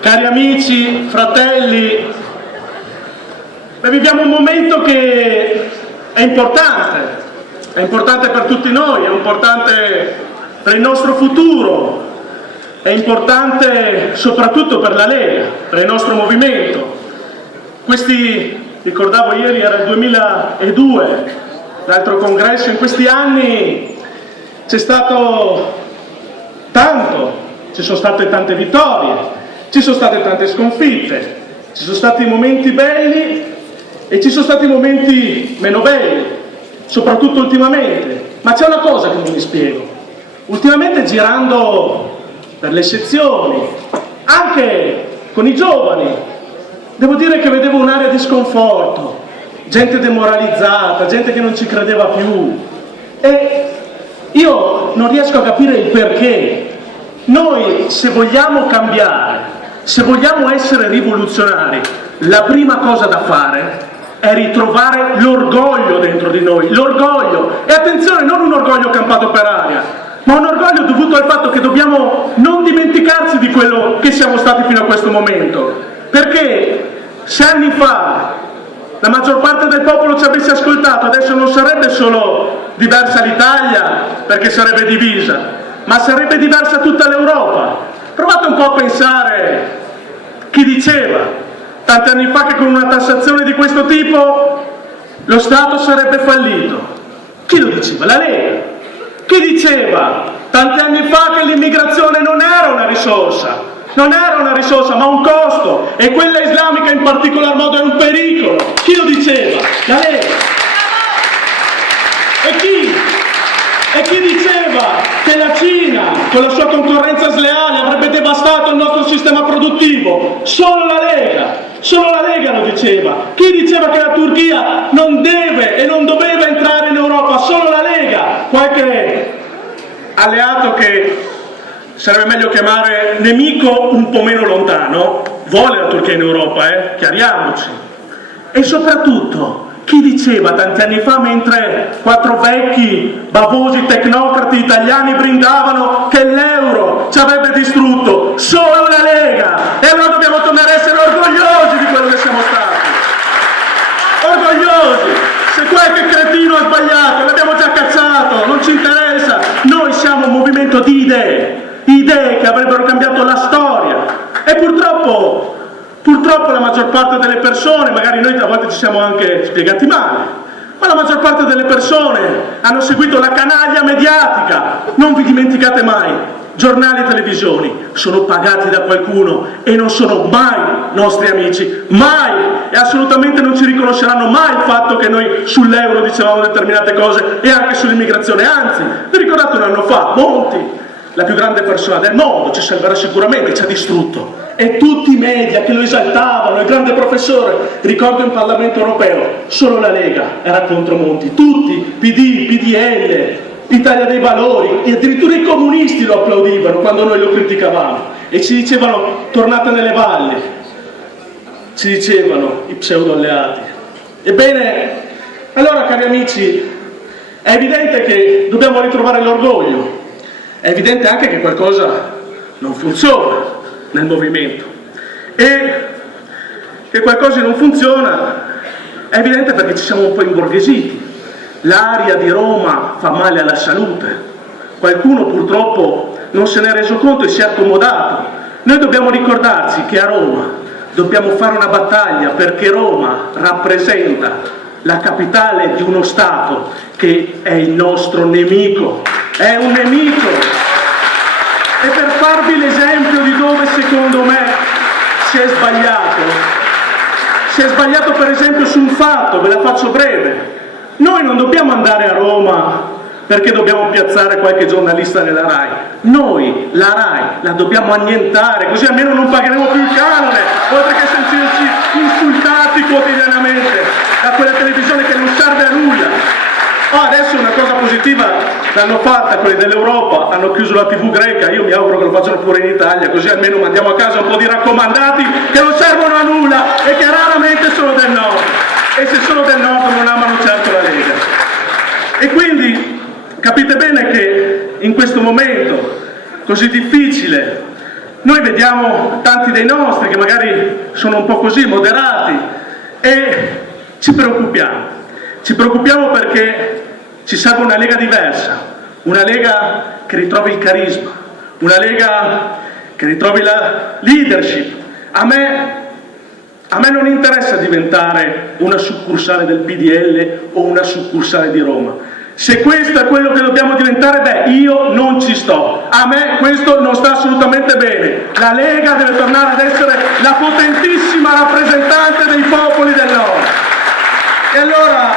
cari amici, fratelli, viviamo un momento che è importante per tutti noi, è importante per il nostro futuro, è importante soprattutto per la Lega, per il nostro movimento. Ricordavo ieri, era il 2002, l'altro congresso. In questi anni c'è stato tanto, ci sono state tante vittorie, ci sono state tante sconfitte, ci sono stati momenti belli e ci sono stati momenti meno belli, soprattutto ultimamente. Ma c'è una cosa che non mi spiego: ultimamente, girando per le sezioni, anche con i giovani, devo dire che vedevo un'area di sconforto, gente demoralizzata, gente che non ci credeva più, e io non riesco a capire il perché. Noi, se vogliamo cambiare, se vogliamo essere rivoluzionari, la prima cosa da fare è ritrovare l'orgoglio dentro di noi, l'orgoglio, e attenzione, non un orgoglio campato per aria, ma un orgoglio dovuto al fatto che dobbiamo non dimenticarci di quello che siamo stati fino a questo momento, perché se anni fa la maggior parte del popolo ci avesse ascoltato, adesso non sarebbe solo diversa l'Italia, perché sarebbe divisa, ma sarebbe diversa tutta l'Europa. Provate un po' a pensare chi diceva tanti anni fa che con una tassazione di questo tipo lo Stato sarebbe fallito. Chi lo diceva? La Lega. Chi diceva tanti anni fa che l'immigrazione non era una risorsa, ma un costo, e quella islamica in particolar modo è un pericolo? Chi lo diceva? La Lega. E chi diceva che la Cina, con la sua concorrenza sleale, avrebbe devastato il nostro sistema produttivo? Solo la Lega lo diceva. Chi diceva che la Turchia non deve e non doveva entrare in Europa? Solo la Lega. Qualche alleato che sarebbe meglio chiamare nemico un po' meno lontano vuole la Turchia in Europa, chiariamoci. E soprattutto, chi diceva tanti anni fa, mentre quattro vecchi bavosi tecnocrati italiani brindavano che l'euro ci avrebbe distrutto? Solo la Lega. E allora dobbiamo tornare a essere orgogliosi di quello che siamo stati, orgogliosi. Se qualche cretino ha sbagliato, l'abbiamo già cacciato, non ci interessa. Noi siamo un movimento di idee che avrebbero cambiato la storia. E purtroppo la maggior parte delle persone, magari noi a volte ci siamo anche spiegati male, ma la maggior parte delle persone hanno seguito la canaglia mediatica. Non vi dimenticate mai, giornali e televisioni sono pagati da qualcuno e non sono mai nostri amici, mai, e assolutamente non ci riconosceranno mai il fatto che noi sull'euro dicevamo determinate cose e anche sull'immigrazione. Anzi, vi ricordate un anno fa, Monti, la più grande persona del mondo, ci salverà sicuramente, ci ha distrutto. E tutti i media che lo esaltavano, il grande professore, ricordo in Parlamento europeo, solo la Lega era contro Monti, tutti, PD, PDL, Italia dei Valori, e addirittura i comunisti lo applaudivano quando noi lo criticavamo e ci dicevano tornate nelle valli, ci dicevano i pseudo alleati. Ebbene, allora cari amici, è evidente che dobbiamo ritrovare l'orgoglio. È evidente anche che qualcosa non funziona nel movimento, e che qualcosa non funziona è evidente perché ci siamo un po' imborghesiti. L'aria di Roma fa male alla salute, qualcuno purtroppo non se n'è reso conto e si è accomodato. Noi dobbiamo ricordarci che a Roma dobbiamo fare una battaglia, perché Roma rappresenta la capitale di uno Stato che è il nostro nemico, è un nemico. E per farvi l'esempio di dove secondo me si è sbagliato per esempio su un fatto, ve la faccio breve. Noi non dobbiamo andare a Roma perché dobbiamo piazzare qualche giornalista nella RAI. Noi la RAI la dobbiamo annientare, così almeno non pagheremo più il canone, oltre che sentirci insultati quotidianamente da quella televisione che non serve a nulla. Adesso una cosa positiva l'hanno fatta quelli dell'Europa, hanno chiuso la TV greca, io mi auguro che lo facciano pure in Italia, così almeno mandiamo a casa un po' di raccomandati che non servono a nulla e che raramente sono del nord, e se sono del nord non amano certo la Lega. E quindi capite bene che in questo momento così difficile Noi vediamo tanti dei nostri che magari sono un po' così moderati e ci preoccupiamo perché ci serve una Lega diversa, una Lega che ritrovi il carisma, una Lega che ritrovi la leadership. A me non interessa diventare una succursale del PDL o una succursale di Roma. Se questo è quello che dobbiamo diventare, beh, io non ci sto. A me questo non sta assolutamente bene. La Lega deve tornare ad essere la potentissima rappresentante dei popoli del Nord. E allora